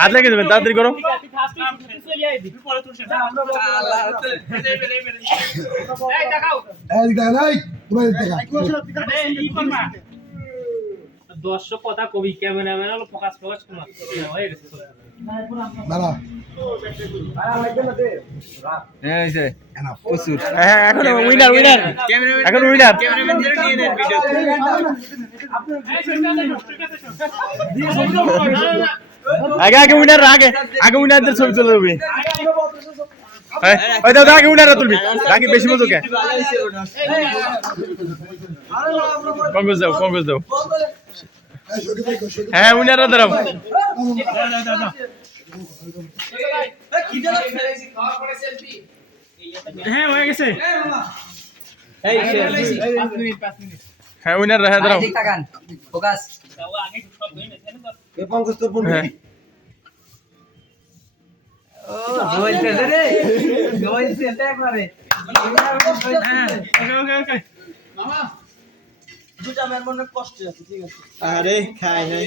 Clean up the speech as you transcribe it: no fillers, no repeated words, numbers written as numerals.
হাত লেগে যাবেন, তাড়াতাড়ি করো। দর্শক কথা কবি ক্যামেরাম্যান হলো ফোকাস হয়ে গেছে। এখন উইনার উইনার এখন উইনার আগে আগে উইনার আগে আগে উইনারদের ছবি তুলে দেবে। ওই দাদা আগে উইনাররা তুলবি, রাখি বেশি মতো কে। কংগ্রেস দাও, কংগ্রেস দাও। হ্যাঁ উইনাররা দাঁড়াও। হ্যাঁ হয়ে গেছে। হ্যাঁ উইনাররা, হ্যাঁ দাঁড়াও। ফোকাস পঙ্কজ তোর বন্ধু। ও বলতে রে বলতে একবারে হ্যাঁ ওকে ওকে ওকে মামা দুটা মের মনে কষ্ট আছে, ঠিক আছে। আরে খাই নাই।